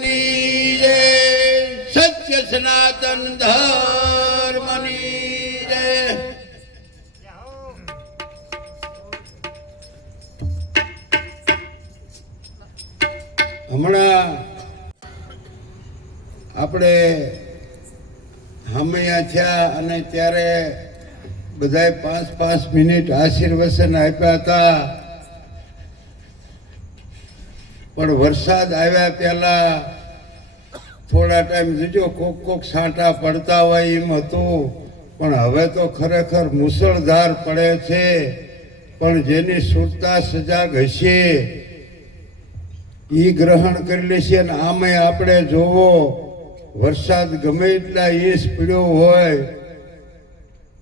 ની જય, સત્ય સનાતન ધર્મની જય. હમણાં આપણે હમણાં થયા અને ત્યારે બધાએ 5-5 મિનિટ આશીર્વચન આપ્યા હતા. પણ વરસાદ આવ્યા પહેલા થોડા ટાઈમ જોજો કોક છાંટા પડતા હોય એમ હતું. પણ હવે તો ખરેખર મુસળધાર પડે છે. પણ જેની સુરતા સજાગ હશે એ ગ્રહણ કરી લેશે. અને આમે આપણે જોવો વરસાદ ગમે એટલા ઇંચ પડ્યો હોય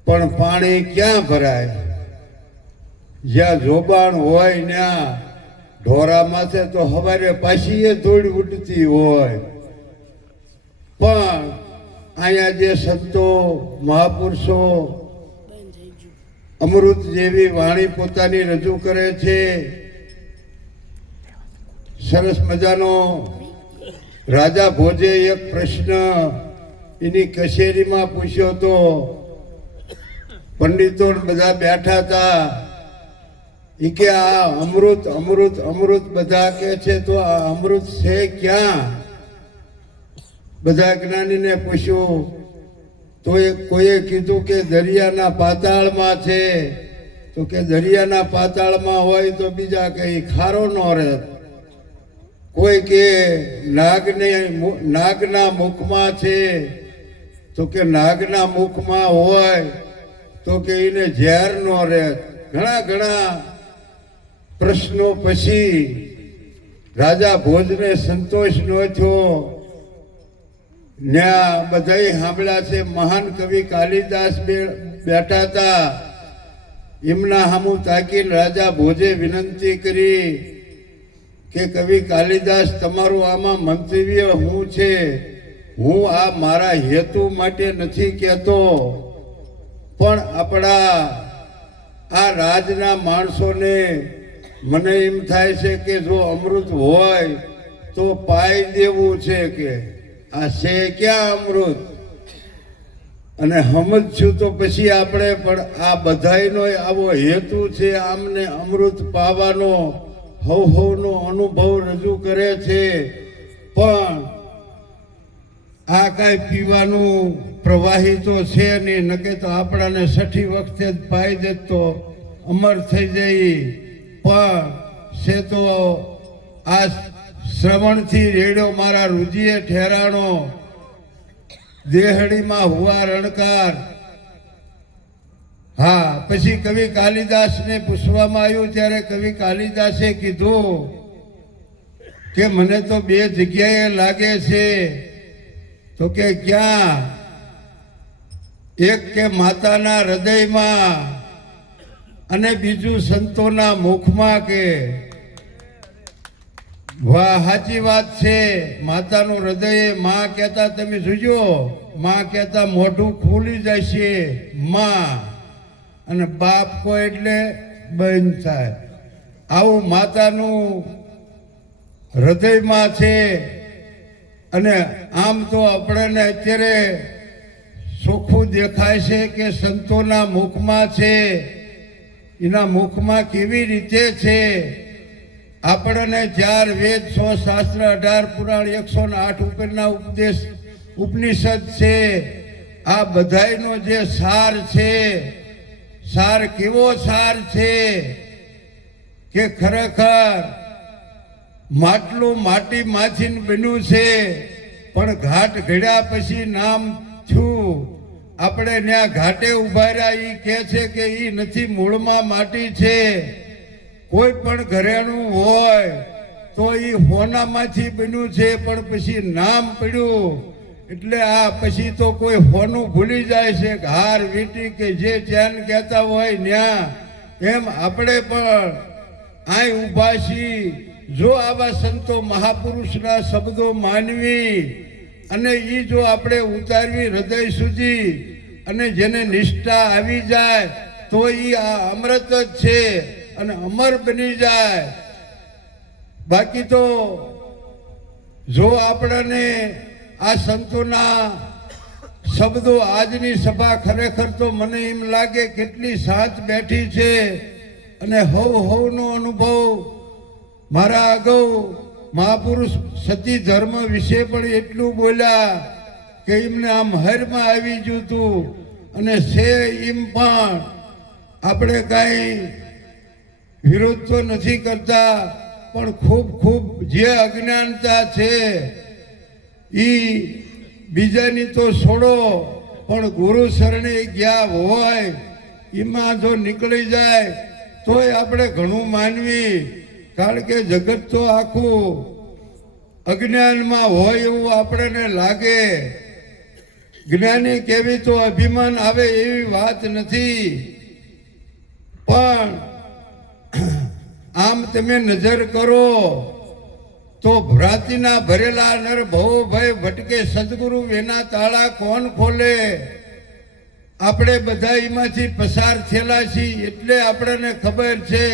પણ પાણી ક્યાં ભરાય? જ્યાં જોબાણ હોય ત્યાં ઢોરા માથે તો હવારે પાછી એ ધૂળ ઉડતી હોય. પણ અહીંયા જે સંતો મહાપુરુષો અમૃત જેવી વાણી પોતાની રજૂ કરે છે. સરસ મજાનો રાજા ભોજે એક પ્રશ્ન એની કચેરીમાં પૂછ્યો તો. પંડિતો બધા બેઠા હતા. એ કે આ અમૃત અમૃત અમૃત બધા કે છે, તો આ અમૃત છે ક્યાં? બધા જ્ઞાનીને પૂછ્યું તો કોઈએ કીધું કે દરિયાના પાતાળમાં છે. તો કે દરિયાના પાતાળમાં હોય તો બીજા કઈ ખારો ન રહે. કોઈ કે નાગના મુખમાં છે. તો કે નાગના મુખમાં હોય તો કે એને ઝેર ન રહે. ઘણા પ્રશ્નો પછી રાજા ભોજને સંતોષ ન થયો. ત્યાં બધાય સાંભળ્યા છે. મહાન કવિ કાલિદાસ બેઠા હતા. એમના સામું તાકીને રાજા ભોજે વિનંતી કરી કે કવિ કાલિદાસ, તમારું આમાં મંતવ્ય શું છે? હું આ મારા હેતુ માટે નથી કહેતો, પણ આપણા આ રાજના માણસોને મને એમ થાય છે કે જો અમૃત હોય તો પાઈ દેવું છે. કે આ છે ક્યાં અમૃત? અને સમજશું તો પછી આપણે. પણ આ બધાયનો આવો હેતુ છે આમને અમૃત પાવાનો, હવનો અનુભવ રજૂ કરે છે. પણ આ કાંઈ પીવાનું પ્રવાહી તો છે નહીં. નકે તો આપણાને 6ઠી વખતે જ પાઈ દે તો અમર થઈ જાય. પણ છે તો આ શ્રવણથી રેડ્યો મારા રુજિએ ઠેરાણો, દેહડીમાં હુવા રણકાર. હા, પછી કવિ કાલિદાસને પૂછવામાં આવ્યું ત્યારે કવિ કાલિદાસે કીધું કે મને તો 2 જગ્યાએ લાગે છે. તો કે ક્યાં? એક કે માતાના હૃદયમાં અને બીજું સંતોના મુખમાં. કે વાહ, સાચી વાત છે. માતાનું હૃદય માં કહેતા તમે જોજો, માં કહેતા મોઢું ખુલી જશે માં, અને બાપ કો એટલે બંધ થાય. આવું માતાનું હૃદયમાં છે. અને આમ તો આપણને અત્યારે ચોખ્ખું દેખાય છે કે સંતોના મુખમાં છે. એના મુખમાં કેવી રીતે છે? આપણને 4 વેદ 100 શાસ્ત્ર 18 પુરાણ 108 ઉપરના ઉપનિષદ છે. આ બધાયનો જે સાર છે, સાર કેવો સાર છે કે ખરેખર માટલું માટીમાંથી બન્યું છે. પણ ઘાટ ઘડ્યા પછી નામ થયું. આપણે ત્યાં ઘાટે ઉભા રહ્યા. એ કહે છે કે એ નથી, મૂળમાં માટી છે. કોઈ પણ ઘરેણું હોય તો એ હોનામાંથી બન્યું છે, પણ પછી નામ પડ્યું. એટલે આ પછી તો કોઈ હોનું ભૂલી જાય છે. હાર વીટી કે જે ચેન કહેતા હોય ત્યાં. એમ આપણે પણ અહીં ઊભા છીએ. જો આવા સંતો મહાપુરુષના શબ્દો માનવી અને એ જો આપણે ઉતારવી હૃદય સુધી, અને જેને નિષ્ઠા આવી જાય તો એ આ અમૃત જ છે અને અમર બની જાય. બાકી તો જો આપણને આ સંતોના શબ્દો આજની સભા ખરેખર તો મને એમ લાગે કેટલી શાંત બેઠી છે અને હવનો અનુભવ મારા અગાઉ મહાપુરુષ સતી ધર્મ વિશે પણ એટલું બોલ્યા કે એમને આમ હરમાં આવી ગયું હતું અને છે એમ પણ આપણે કાંઈ વિરોધ તો નથી કરતા પણ ખૂબ ખૂબ જે અજ્ઞાનતા છે એ બીજાની તો છોડો પણ ગુરુ શરણે ગયા હોય એમાં જો નીકળી જાય તોય આપણે ઘણું માનવી, કારણ કે જગત તો આખું અજ્ઞાનમાં હોય એવું આપણને લાગે. જ્ઞાની કેવી તો અભિમાન આવે એવી વાત નથી, પણ આમ તમે નજર કરો તો ભ્રાતિના ભરેલા નર ભવો ભય ભટકે સદગુરુ વિના તાળા કોણ ખોલે. આપણે બધા એમાંથી પસાર થયેલા છીએ એટલે આપણને ખબર છે.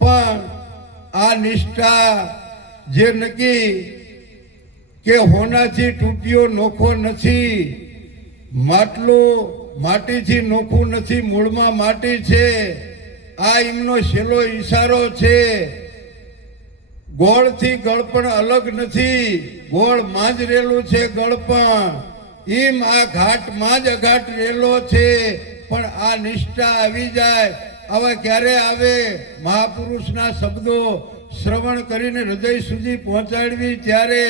પણ આ નિષ્ઠા જે નક્કી કે હોનાથી તૂટ્યો નોખો નથી, માટલું માટીથી નોખું નથી, મૂળમાં માટી છે. આ એમનો છેલ્લો ઈશારો છે. ગોળથી ગળપણ અલગ નથી, ગોળમાં જ રેલું છે ગળપણ. એમ આ ઘાટમાં જ અઘાટ રેલો છે. પણ આ નિષ્ઠા આવી જાય, આવા ક્યારે આવે? મહાપુરુષના શબ્દો શ્રવણ કરીને હૃદય સુધી પહોંચાડવી ત્યારે.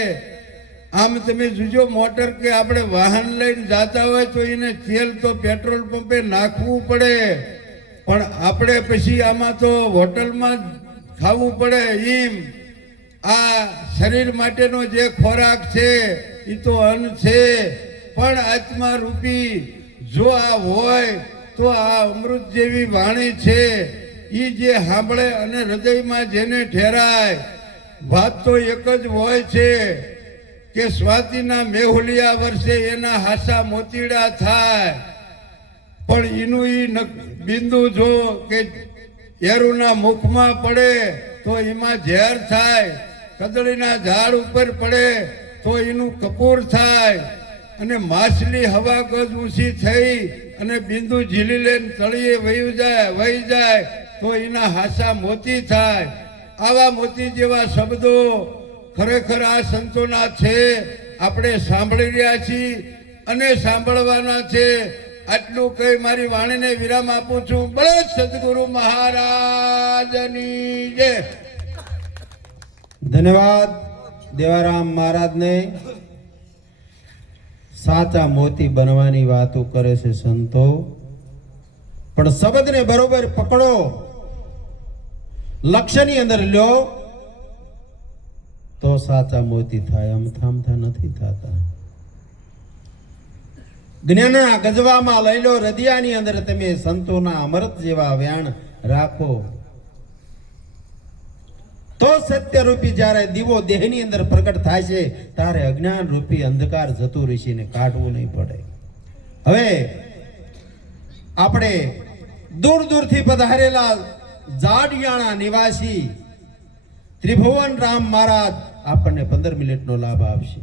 આમ તમે જોજો, મોટર કે આપણે વાહન લઈને જતા હોય તો એને તેલ તો પેટ્રોલ પંપે નાખવું પડે, પણ આપણે પછી આમાં તો હોટલમાં ખાવું પડે. એમ આ શરીર માટેનો જે ખોરાક છે એ તો અન્ન છે, પણ આત્મા રૂપી જો આ હોય તો આ અમૃત જેવી વાણી છે એ જે સાંભળે અને હૃદયમાં જેને ઠેરાય. વાત તો એક જ હોય છે કે સ્વાતિના મેહુલિયા વર્ષે એના હાસા મોતીડા થાય, પણ એનું એ બિંદુ જો કે એરુના મુખમાં પડે તો એમાં ઝેર થાય, કદળીના ઝાડ ઉપર પડે તો એનું કપૂર થાય, અને માછલી હવા ગજ ઊંચી થઈ અને બિંદુ ઝીલી લઈને તળિયે વહી જાય તો એના હાસા મોતી થાય. આવા મોતી જેવા શબ્દો ખરેખર આ સંતોના છે. આપણે સાંભળી રહ્યા છીએ અને સાંભળવાના છે. આટલું કઈ મારી વાણીને વિરામ આપું છું. બોલો સદગુરુ મહારાજની જય. ધન્યવાદ દેવારામ મહારાજને. સાચા મોતી બનવાની વાતો કરે છે સંતો, પણ શબ્દને બરોબર પકડો, લક્ષ્યની અંદર લ્યો તો સાચા મોતી થાય. અમથામથા નથી થતા. જ્ઞાનના ગજવામાં લઈ લો, હૃદયની અંદર તમે સંતોના અમૃત જેવા વ્યાણ રાખો તો સત્ય રૂપી જ્યારે દીવો દેહની અંદર પ્રગટ થાય છે ત્યારે અજ્ઞાન રૂપી અંધકાર જતું રહેશે ને કાઢવું નહીં પડે. હવે આપણે દૂર દૂરથી પધારેલા જાડિયાણા નિવાસી ત્રિભુવન રામ મહારાજ આપણને 15 મિનિટનો લાભ આપશે.